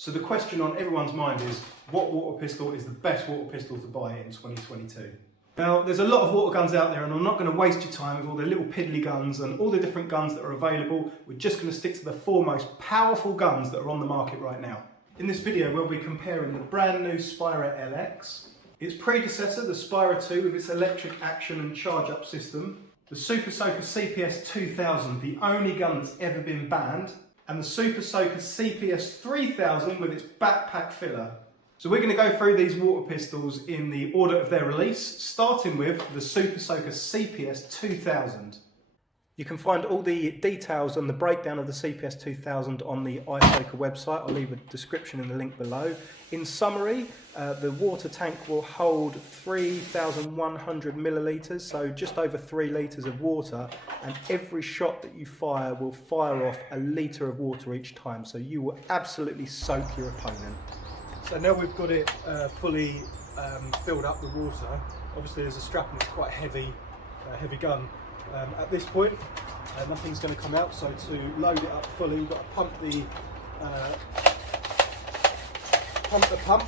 So the question on everyone's mind is, what water pistol is the best water pistol to buy in 2022? Now, there's a lot of water guns out there, and I'm not going to waste your time with all the little piddly guns and all the different guns that are available. We're just going to stick to the 4 most powerful guns that are on the market right now. In this video, we'll be comparing the brand new Spyra LX, its predecessor, the Spyra 2 with its electric action and charge-up system, the Supersoaker CPS2000, the only gun that's ever been banned, and the Supersoaker CPS2000 with its backpack filler. So we're going to go through these water pistols in the order of their release, starting with the Supersoaker CPS2000. You can find all the details on the breakdown of the CPS2000 on the iSoaker website. I'll leave a description in the link below. In summary, the water tank will hold 3,100 millilitres, so just over 3 litres of water, and every shot that you fire will fire off a litre of water each time, so you will absolutely soak your opponent. So now we've got it fully filled up with water. Obviously there's a strap and it's quite a heavy gun. At this point, nothing's going to come out, so to load it up fully, you've got to pump the pump.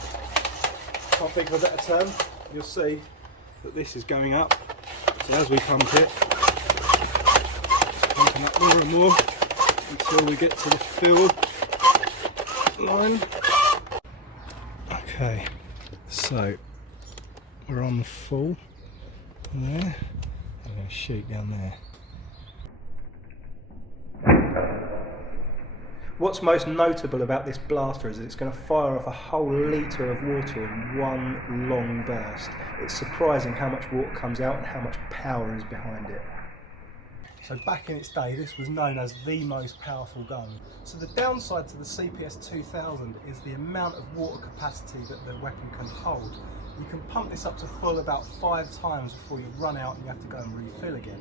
Can't think of a better term. You'll see that this is going up. So as we pump it, pumping up more and more until we get to the fill line. Okay, so we're on the full there. I'm going to shoot down there. What's most notable about this blaster is it's going to fire off a whole litre of water in one long burst. It's surprising how much water comes out and how much power is behind it. So back in its day, this was known as the most powerful gun. So the downside to the CPS2000 is the amount of water capacity that the weapon can hold. You can pump this up to full about 5 times before you run out and you have to go and refill again.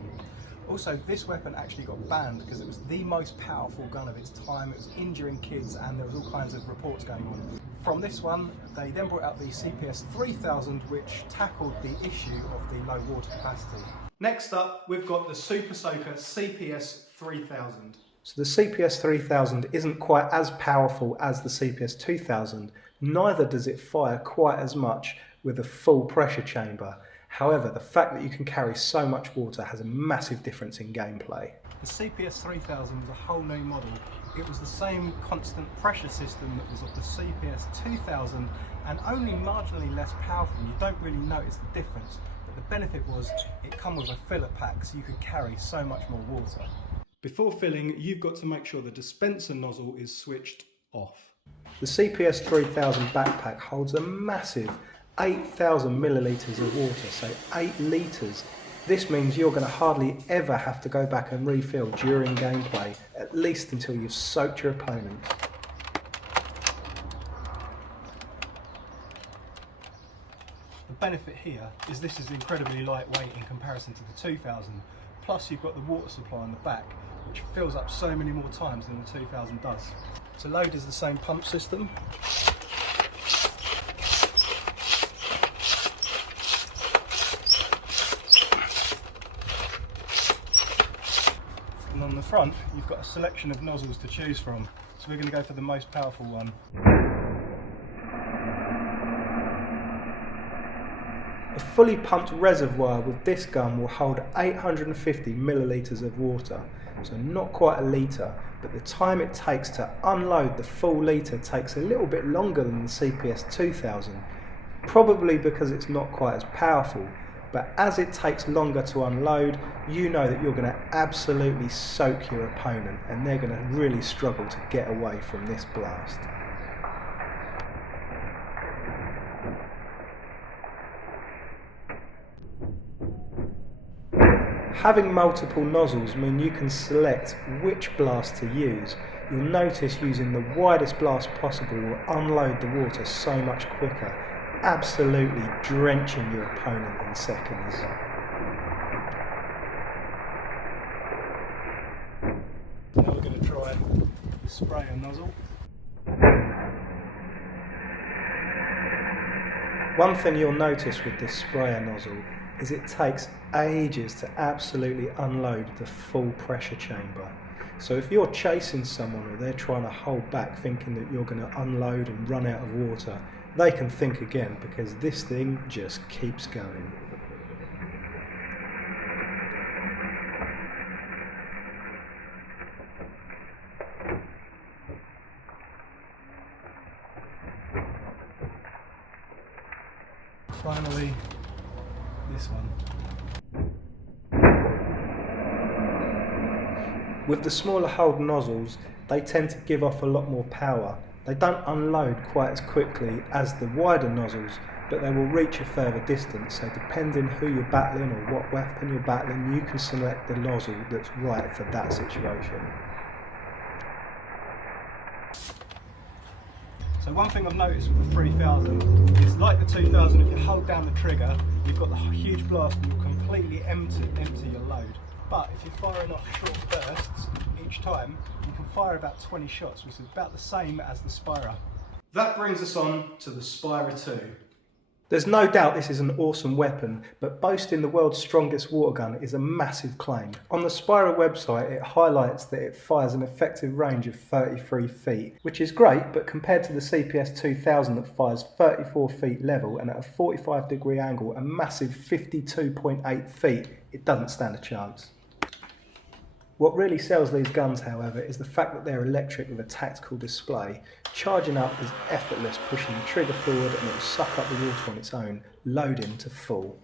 Also, this weapon actually got banned because it was the most powerful gun of its time. It was injuring kids and there was all kinds of reports going on. From this one, they then brought out the CPS3000, which tackled the issue of the low water capacity. Next up, we've got the Supersoaker CPS3000. So the CPS3000 isn't quite as powerful as the CPS2000, neither does it fire quite as much with a full pressure chamber. However, the fact that you can carry so much water has a massive difference in gameplay. The CPS3000 was a whole new model. It was the same constant pressure system that was of the CPS2000 and only marginally less powerful. You don't really notice the difference, but the benefit was it came with a filler pack so you could carry so much more water. Before filling, you've got to make sure the dispenser nozzle is switched off. The CPS3000 backpack holds a massive 8,000 millilitres of water, so 8 litres. This means you're going to hardly ever have to go back and refill during gameplay, at least until you've soaked your opponent. The benefit here is this is incredibly lightweight in comparison to the 2000. Plus you've got the water supply on the back, which fills up so many more times than the 2000 does. To load is the same pump system. And on the front, you've got a selection of nozzles to choose from. So we're going to go for the most powerful one. A fully pumped reservoir with this gun will hold 850 millilitres of water, so not quite a litre, but the time it takes to unload the full litre takes a little bit longer than the CPS2000, probably because it's not quite as powerful, but as it takes longer to unload, you know that you're going to absolutely soak your opponent and they're going to really struggle to get away from this blast. Having multiple nozzles mean you can select which blast to use. You'll notice using the widest blast possible will unload the water so much quicker, absolutely drenching your opponent in seconds. Now we're going to try the sprayer nozzle. One thing you'll notice with this sprayer nozzle is it takes ages to absolutely unload the full pressure chamber. So if you're chasing someone or they're trying to hold back thinking that you're going to unload and run out of water, they can think again, because this thing just keeps going. Finally, this one. With the smaller hold nozzles, they tend to give off a lot more power. They don't unload quite as quickly as the wider nozzles, but they will reach a further distance. So depending who you're battling or what weapon you're battling, you can select the nozzle that's right for that situation. So one thing I've noticed with the 3000 is, like the 2000, if you hold down the trigger, you've got the huge blast and you'll completely empty your load. But if you're firing off short bursts each time, you can fire about 20 shots, which is about the same as the Spyra. That brings us on to the Spyra 2. There's no doubt this is an awesome weapon, but boasting the world's strongest water gun is a massive claim. On the Spyra website, it highlights that it fires an effective range of 33 feet, which is great, but compared to the CPS2000 that fires 34 feet level and at a 45-degree angle, a massive 52.8 feet, it doesn't stand a chance. What really sells these guns, however, is the fact that they're electric with a tactical display. Charging up is effortless, pushing the trigger forward and it will suck up the water on its own, loading to full.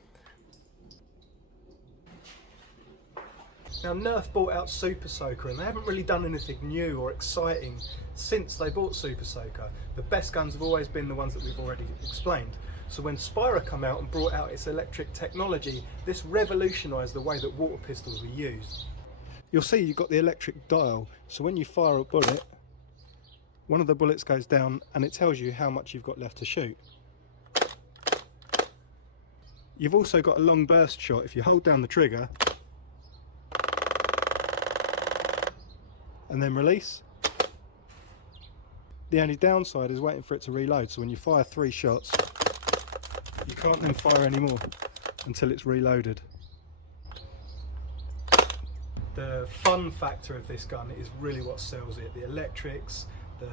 Now, Nerf bought out Supersoaker and they haven't really done anything new or exciting since they bought Supersoaker. The best guns have always been the ones that we've already explained. So when Spyra come out and brought out its electric technology, this revolutionised the way that water pistols were used. You'll see you've got the electric dial, so when you fire a bullet, one of the bullets goes down and it tells you how much you've got left to shoot. You've also got a long burst shot. If you hold down the trigger and then release, the only downside is waiting for it to reload, so when you fire 3 shots, you can't then fire any more until it's reloaded. The fun factor of this gun is really what sells it. The electrics, the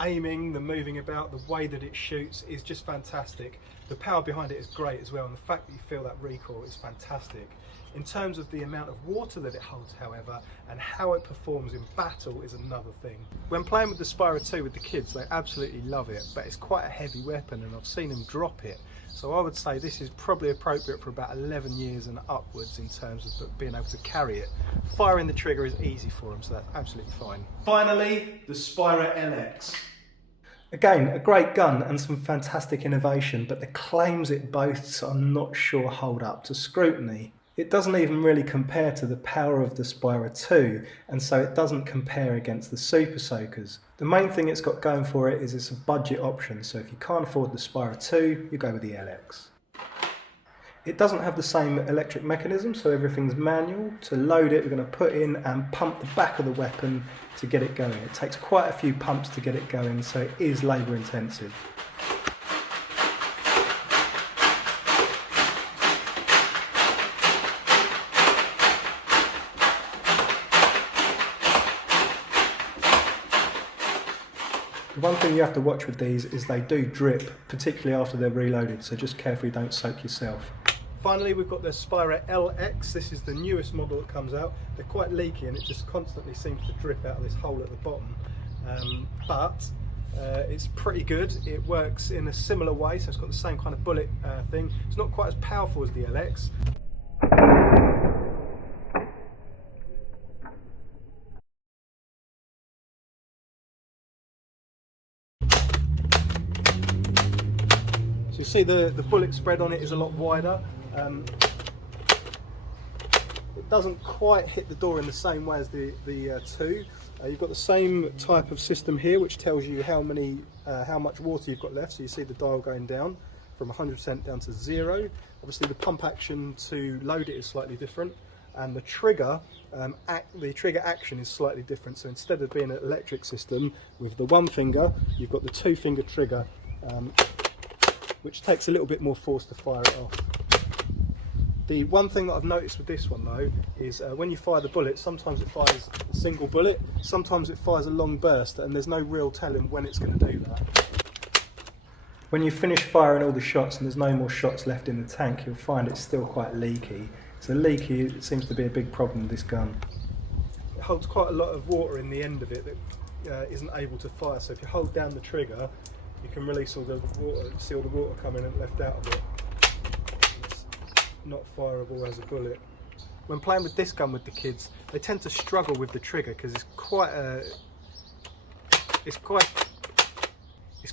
aiming, the moving about, the way that it shoots is just fantastic. The power behind it is great as well, and the fact that you feel that recoil is fantastic. In terms of the amount of water that it holds, however, and how it performs in battle is another thing. When playing with the Spyra 2 with the kids, they absolutely love it, but it's quite a heavy weapon and I've seen them drop it. So I would say this is probably appropriate for about 11 years and upwards in terms of being able to carry it. Firing the trigger is easy for them, so that's absolutely fine. Finally, the Spyra LX. Again, a great gun and some fantastic innovation, but the claims it boasts I'm not sure hold up to scrutiny. It doesn't even really compare to the power of the Spyra 2, and so it doesn't compare against the Supersoakers. The main thing it's got going for it is it's a budget option, so if you can't afford the Spyra 2, you go with the LX. It doesn't have the same electric mechanism, so everything's manual. To load it, we're going to put in and pump the back of the weapon to get it going. It takes quite a few pumps to get it going, so it is labour intensive. The one thing you have to watch with these is they do drip, particularly after they're reloaded, so just carefully don't soak yourself. Finally, we've got the Spyra LX. This is the newest model that comes out. They're quite leaky and it just constantly seems to drip out of this hole at the bottom. But it's pretty good. It works in a similar way, so it's got the same kind of bullet thing. It's not quite as powerful as the LX. So you see the bullet spread on it is a lot wider. It doesn't quite hit the door in the same way as the 2. You've got the same type of system here, which tells you how much water you've got left. So you see the dial going down from 100% down to 0. Obviously the pump action to load it is slightly different, and the trigger action is slightly different. So instead of being an electric system with the 1 finger, you've got the 2-finger trigger, which takes a little bit more force to fire it off. The one thing that I've noticed with this one though is when you fire the bullet, sometimes it fires a single bullet, sometimes it fires a long burst, and there's no real telling when it's going to do that. When you finish firing all the shots and there's no more shots left in the tank, you'll find it's still quite leaky. So leaky seems to be a big problem with this gun. It holds quite a lot of water in the end of it that isn't able to fire, so if you hold down the trigger you can release all the water, see all the water coming and left out of it. It's not fireable as a bullet. When playing with this gun with the kids, they tend to struggle with the trigger because it's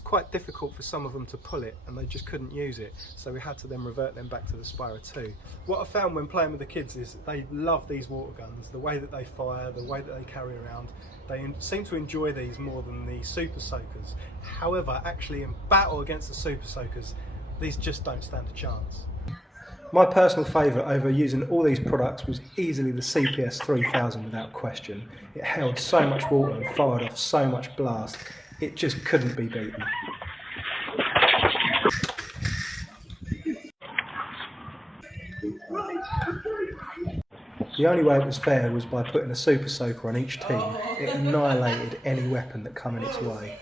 quite difficult for some of them to pull it, and they just couldn't use it, so we had to then revert them back to the Spyra 2. What I found when playing with the kids is they love these water guns, the way that they fire, the way that they carry around. They seem to enjoy these more than the Supersoakers. However, actually in battle against the Supersoakers, these just don't stand a chance. My personal favourite over using all these products was easily the CPS2000 without question. It held so much water and fired off so much blast, it just couldn't be beaten. The only way it was fair was by putting a Supersoaker on each team. It annihilated any weapon that came in its way.